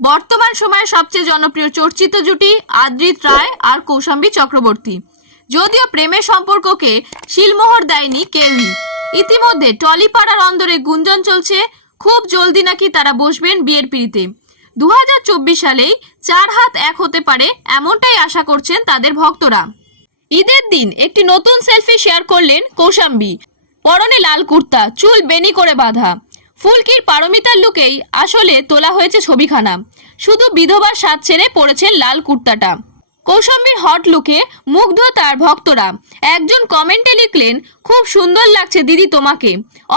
বর্তমান সময়ে সবচেয়ে জনপ্রিয় চর্চিত জুটি আদ্রিত রায় আর কৌশাম্বী চক্রবর্তী। যদিও প্রেমের সম্পর্ককে শিলমোহর দেয়নি কেউই। ইতিমধ্যে টলিপাড়ার অন্দরে গুঞ্জন চলছে খুব জলদি নাকি তারা বসবেন বিয়ের পিঁড়িতে। 2024 সালেই 4 হাত এক হতে পারে এমনটাই আশা করছেন তাদের ভক্তরা। ঈদের দিন একটি নতুন সেলফি শেয়ার করলেন কৌশাম্বী। পরনে লাল কুর্তা, চুল বেনি করে বাঁধা। ফুলকির পারমিতার লুকেই আসলে তোলা হয়েছে ছবিখানা। শুধু বিধবার সাজ ছেড়ে পরেছেন লাল কুর্তাটা। কৌশাম্বীর হট লুকে মুগ্ধ তার ভক্তরা। একজন কমেন্টে লিখলেন, খুব সুন্দর লাগছে দিদি তোমাকে।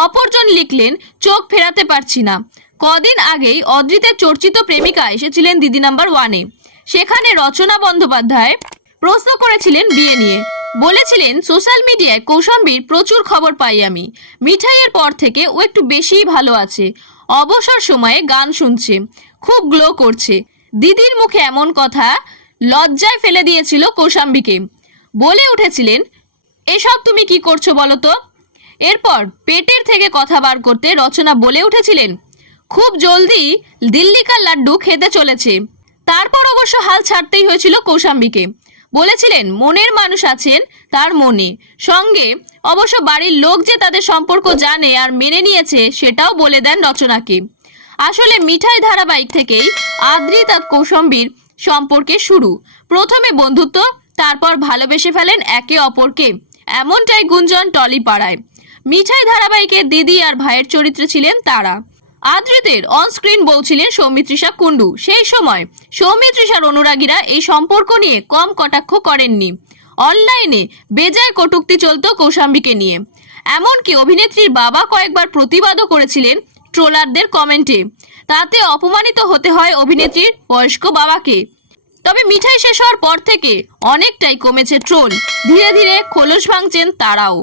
অপরজন লিখলেন, চোখ ফেরাতে পারছি না। কদিন আগেই অদ্রিতের চর্চিত প্রেমিকা এসেছিলেন দিদি নাম্বার 1-এ। সেখানে রচনা বন্দ্যোপাধ্যায় প্রশ্ন করেছিলেন বিয়ে নিয়ে। বলেছিলেন, সোশ্যাল মিডিয়ায় কৌশাম্বীর প্রচুর খবর পাই আমি। মিঠাইয়ের পর থেকে ও একটু বেশিই ভালো আছে। অবসর সময়ে গান শুনছে, খুব গ্লো করছে। দিদির মুখে এমন কথা লজ্জায় ফেলে দিয়েছিল কৌশাম্বীকে। বলে উঠেছিলেন, এসব তুমি কি করছো বলো তো। এরপর পেটের থেকে কথা বার করতে রচনা বলে উঠেছিলেন, খুব জলদি দিল্লি কা লাড্ডু খেতে চলেছে। তারপর অবশ্য হাল ছাড়তেই হয়েছিল কৌশাম্বীকে। বলেছিলেন, মনের মানুষ আছেন তার মনে। সঙ্গে অবশ্য বাড়ির লোক যে তাদের সম্পর্ক জানে আর মেনে নিয়েছে সেটাও বলে দেন রচনাকে। আসলে মিঠাই ধারাবাহিক থেকেই আদ্রিত আর কৌশাম্বীর সম্পর্কে শুরু। প্রথমে বন্ধুত্ব, তারপর ভালোবেসে ফেলেন একে অপরকে, এমনটাই গুঞ্জন টলিপাড়ায়। মিঠাই ধারাবাহিকের দিদি আর ভাইয়ের চরিত্রে ছিলেন তারা। আদ্রিতের অনস্ক্রিন বউ ছিলেন সৌমিত্রিষা কুণ্ডু। সেই সময় সৌমিত্রিষার অনুরাগীরা এই সম্পর্ক নিয়ে কম কটাক্ষ করেননি। অনলাইনে বেজায় কটূক্তি চলত কৌশাম্বীকে নিয়ে। এমনকি অভিনেত্রীর বাবা কয়েকবার প্রতিবাদও করেছিলেন ট্রোলারদের কমেন্টে। তাতে অপমানিত হতে হয় অভিনেত্রীর বয়স্ক বাবাকে। তবে মিঠাই শেষ হওয়ার পর থেকে অনেকটাই কমেছে ট্রোল। ধীরে ধীরে খোলস ভাঙছেন তারাও।